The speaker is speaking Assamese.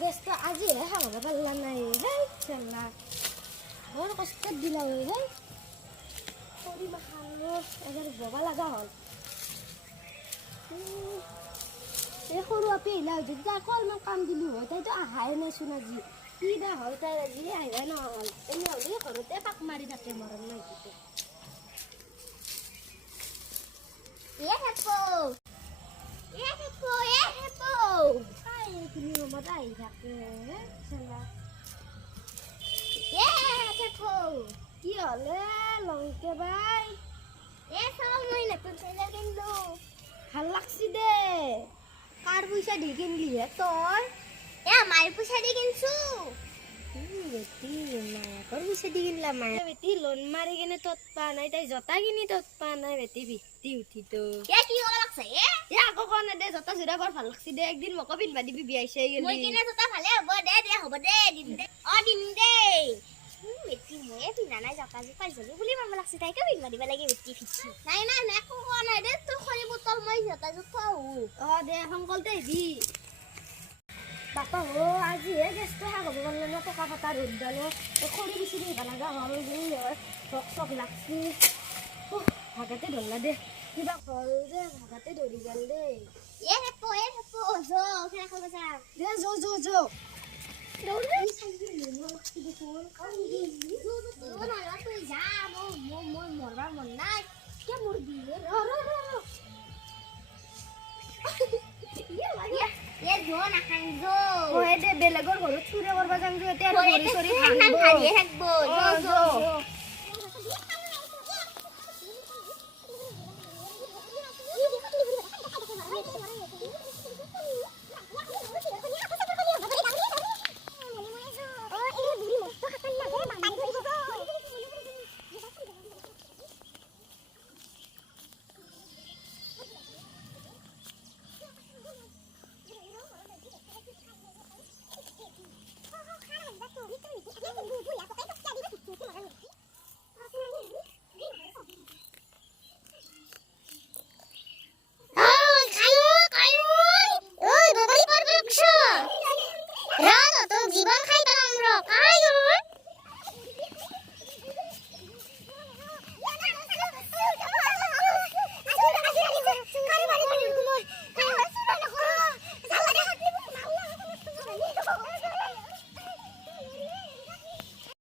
গেছটো আজিহে খাব পাৰলা নাই হেই চেলা বৰ কষ্টত দিলা ঐ হেই খৰি মাখানো এবাৰ ববা লগা হ'ল এই সৰু আপি আহিলা যদি তাই অলপমান কাম দিলো হয় তাইতো আহাই নাইচোন আজি কি বা হ'ল তাই আজি আহিবাই নহ'ল এনেহ'লে ঘৰতে পাক মাৰি থাকে মৰম নাইকিতে এইখিনি সময়ত আহি থাকে চেলা কি হ'লে লংকে বাই ভাল লাগছি দে কাৰ পইচা দি কিনলিহে তই মায়েৰ পয়সা দিয়ে কিনছু বেটি মায়াকৰ পইচা দি কিনলা মায়া বেটি লোন মাৰি কিনে তত পা নাই তাই জোতা কিনি তত পা নাই বেটি ভিত্তি উঠি তো কি করা লাগছে আকৌ কোৱা নাই দে জোতা জোৰা বৰ ভাল লাগছি দে একদিন মোকো পিন্ধবা দিবি বিয়া চাই গেলি মই কিনা জোতা ভালে হ'ব দে দিম দে দিম দে বেটি মই পিন্ধা নাই জোতা জোৰ পাইছিলো বুলি মামা লাগছে তাইকে পিন্ধবা দিবা লাগে বেটি ফিটছি নাই একো কোৱা নাই দে তোৰ খৰি বটল মই জোতা জোৰ থওঁ দে সংকলতে আহিবি বাপা আজিহে গেছটো শেষ হ'ব পাৰলে ন টকা পতা ৰ'দডালো খৰি বিচৰি আহিব লগা হ'ল ভক চক লাগছি ভাগাতে ধৰলা দে কিবা হ'ল যে ভাগাতে ধৰি গেল দেই খেলা খাব যা দে যো মৰবাৰ মন নাই কে মুৰগি বেলেগৰ ঘৰত চুৰে কৰবা যাম যে এতিয়া থাকবো